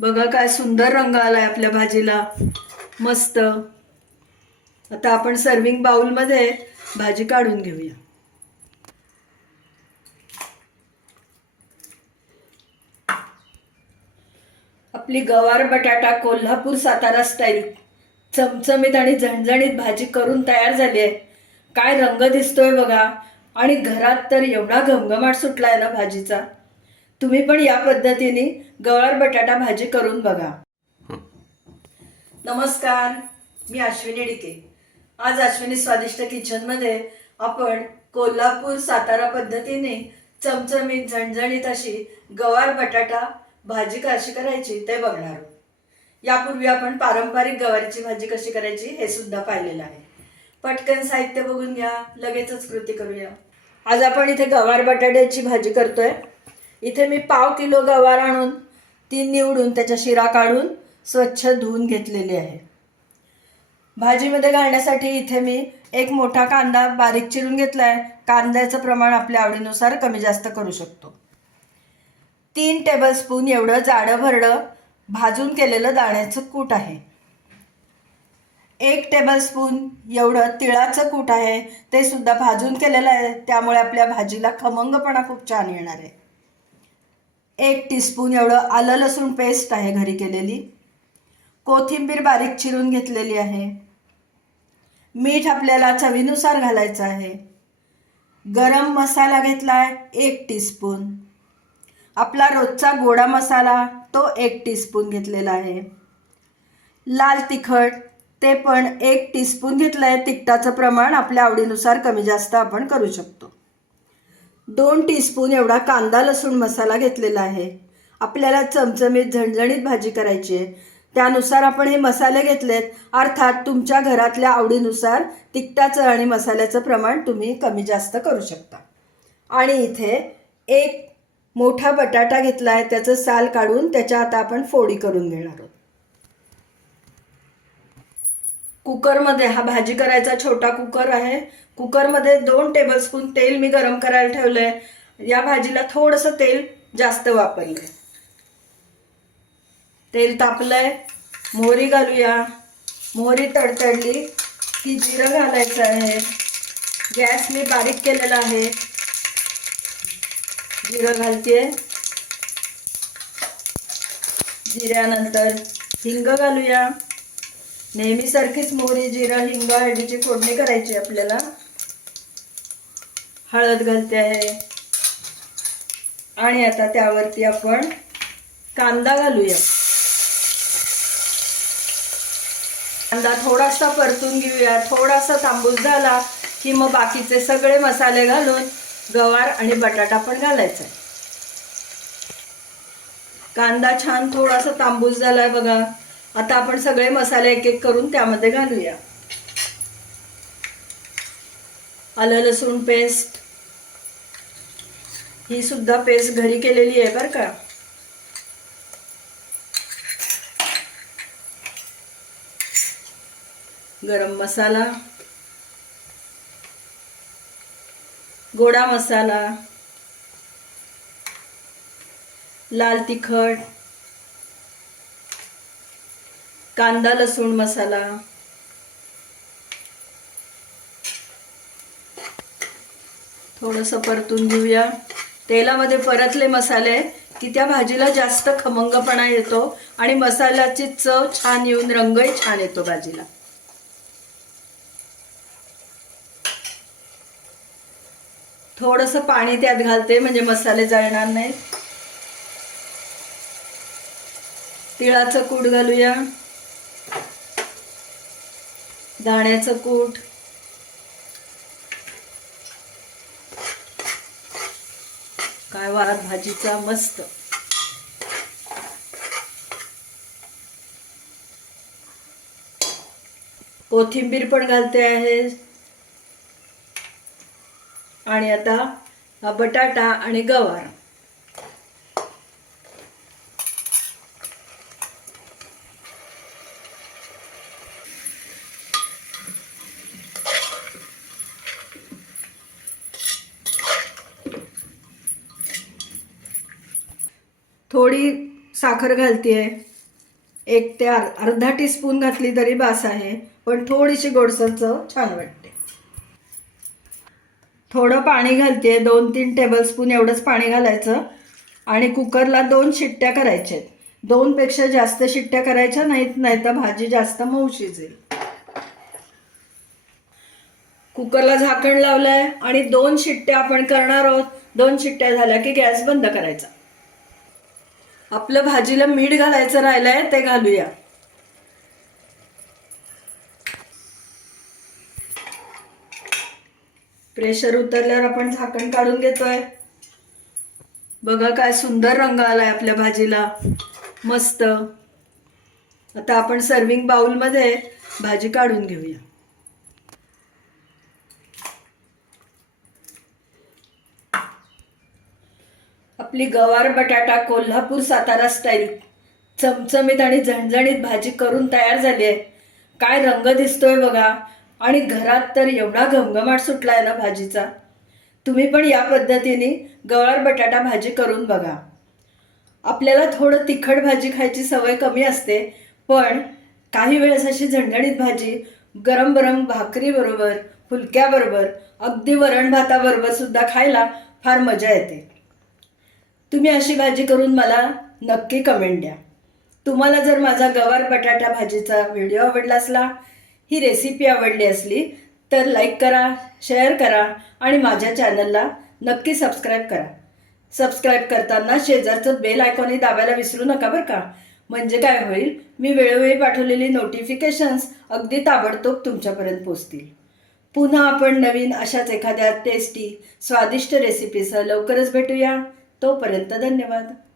बघा काय सुंदर रंग आलाय आपल्या भाजीला. मस्त. आता आपण सर्विंग बाउलमध्ये भाजी काढून घेऊया. आपली गवार बटाटा कोल्हापूर सातारा स्टाईल चमचमीत आणि झणझणीत भाजी करून तयार झाली आहे. काय रंग दिसतोय बघा. आणि घरात तर एवढा घमघमाट सुटलाय ना भाजीचा. तुम्ही पण या पद्धतीने गवार बटाटा भाजी करून बघा. नमस्कार मी अश्विनी डिके. आज अश्विनी स्वादिष्ट किचनमध्ये आपण कोल्हापूर सातारा पद्धतीने चमचमीत झणझणीत अशी गवार बटाटा भाजी कशी करायची ते बघणार आहोत. यापूर्वी आपण पारंपरिक गवारीची भाजी कशी करायची हे सुद्धा पाहिलेलं आहे. पटकन साहित्य बघून घ्या लगेचच कृती करूया. आज आपण इथे गवार बटाट्याची भाजी करतोय. इथे मी पाव किलो गवार आणून ती निवडून त्याच्या शिरा काढून स्वच्छ धुवून घेतलेली आहे. भाजीमध्ये घालण्यासाठी इथे मी एक मोठा कांदा बारीक चिरून घेतलाय. कांद्याचं प्रमाण आपल्या आवडीनुसार कमी जास्त करू शकतो. तीन टेबलस्पून एवढं जाडं भरडं भाजून केलेलं दाण्याचं कूट आहे. एक टेबलस्पून एवढं तिळाचं कूट आहे. ते सुद्धा भाजून केलेलं आहे. त्यामुळे आपल्या भाजीला खमंगपणा खूप छान येणार आहे. एक टीस्पून एवढं आलं लसूण पेस्ट आहे घरी केलेली. कोथिंबीर बारीक चिरून घेतलेली आहे. मीठ आपल्याला चवीनुसार घालायचं आहे. गरम मसाला घेतला आहे एक टीस्पून आपला रोजचा गोडा मसाला तो एक टीस्पून घेतलेला आहे. लाल तिखट ते पण एक टीस्पून घेतलं आहे तिखटाचं प्रमाण आपल्या आवडीनुसार कमी जास्त आपण करू शकतो. दोन टीस्पून एवढा कांदा लसूण मसाला घेतलेला आहे. आपल्याला चमचमीत झणझणीत भाजी करायची आहे. त्यानुसार आपण हे मसाले घेतलेत. अर्थात तुमच्या घरातल्या आवडीनुसार तिखटाचं आणि मसाल्याचं प्रमाण तुम्ही कमी जास्त करू शकता. आणि इथे एक मोठा बटाटा घेतला आहे. त्याचं साल काढून त्याच्या आता आपण फोडी करून घेणार आहोत. कुकरमध्ये हा भाजी करायचा छोटा कुकर आहे. कुकरमध्ये दोन टेबलस्पून तेल मी गरम करायला ठेवलं आहे या भाजीला थोडंसं तेल जास्त वापरलं तेल तेल तापलंय. मोहरी घालूया. मोहरी तडतडली की जिरं घालायचं आहे. गॅस मी बारीक केलेला आहे. जिरं घालते जिऱ्यानंतर हिंग घालूया. नेहमीसारखीच मोहरी जिरा हिंग हळदीची फोडणी करायची आपल्याला. हळद घालते आहे. आणि आता त्यावरती आपण कांदा घालूया. कांदा थोडासा परतून घेऊया. थोडासा तांबूस झाला की मग बाकीचे सगळे मसाले घालून गवार आणि बटाटा पण घालायचा कांदा छान थोडासा तांबूस झालाय बघा. आता आपण सगळे मसाले एक एक करून त्यामध्ये घालूया. आलं लसूण पेस्ट. ही सुद्धा पेस्ट घरी केलेली आहे बरं का. गरम मसाला. गोडा मसाला. लाल तिखट. कांदा लसूण मसाला. थोडंसं परतून घेऊया. तेलामध्ये परतले मसाले की त्या भाजीला जास्त खमंगपणा येतो आणि मसाल्याची चव छान येऊन रंगही छान येतो भाजीला. थोडंसं पाणी त्यात घालते म्हणजे मसाले जळणार नाहीत. तिळाचं कूट घालूया. दाण्याचं कूट. काय वार भाजीचा मस्त. कोथिंबीर पण घालते आहे. आणि आता हा बटाटा आणि गवार. थोडी साखर घालते एक ते अर् अर्धा टीस्पून घातली तरी बास आहे पण थोडीशी गोडसर चव छान वाटते. थोडं पाणी घालते दोन तीन टेबलस्पून एवढंच पाणी घालायचं आणि कुकरला दोन शिट्ट्या करायच्या आहेत दोनपेक्षा जास्त शिट्ट्या करायच्या नाहीत नाही तर भाजी जास्त मऊ शिजेल कुकरला झाकण लावलं आहे आणि दोन शिट्ट्या आपण करणार आहोत. दोन शिट्ट्या झाल्या की गॅस बंद करायचा. आपलं भाजीला मीठ घालायचं राहिलंय ते घालूया. प्रेशर उतरल्यावर आपण झाकण काढून घेतोय. बघा काय सुंदर रंग आलाय आपल्या भाजीला. मस्त. आता आपण सर्विंग बाउलमध्ये भाजी काढून घेऊया. आपली गवार बटाटा कोल्हापूर सातारा स्टाईल चमचमीत आणि झणझणीत भाजी करून तयार झाली आहे. काय रंग दिसतोय बघा. आणि घरात तर एवढा घमघमाट सुटलाय ना भाजीचा. तुम्ही पण या पद्धतीने गवार बटाटा भाजी करून बघा. आपल्याला थोडं तिखट भाजी खायची सवय कमी असते पण काही वेळेस अशी झणझणीत भाजी गरम गरम भाकरीबरोबर फुलक्याबरोबर अगदी वरण भाताबरोबर सुद्धा खायला फार मजा येते. तुम्ही अशी भाजी करून मला नक्की कमेंट द्या. तुम्हाला जर माझा गवार बटाटा भाजीचा व्हिडिओ आवडला असला ही रेसिपी आवडली असली तर लाईक करा शेअर करा आणि माझ्या चॅनलला नक्की सबस्क्राईब करा. सबस्क्राईब करताना शेजारचं बेल आयकॉनही दाबायला विसरू नका बरं का. म्हणजे काय होईल मी वेळोवेळी पाठवलेली नोटिफिकेशन्स अगदी ताबडतोब तुमच्यापर्यंत पोचतील. पुन्हा आपण नवीन अशाच एखाद्या टेस्टी स्वादिष्ट रेसिपीसह लवकरच भेटूया. तोपर्यंत धन्यवाद.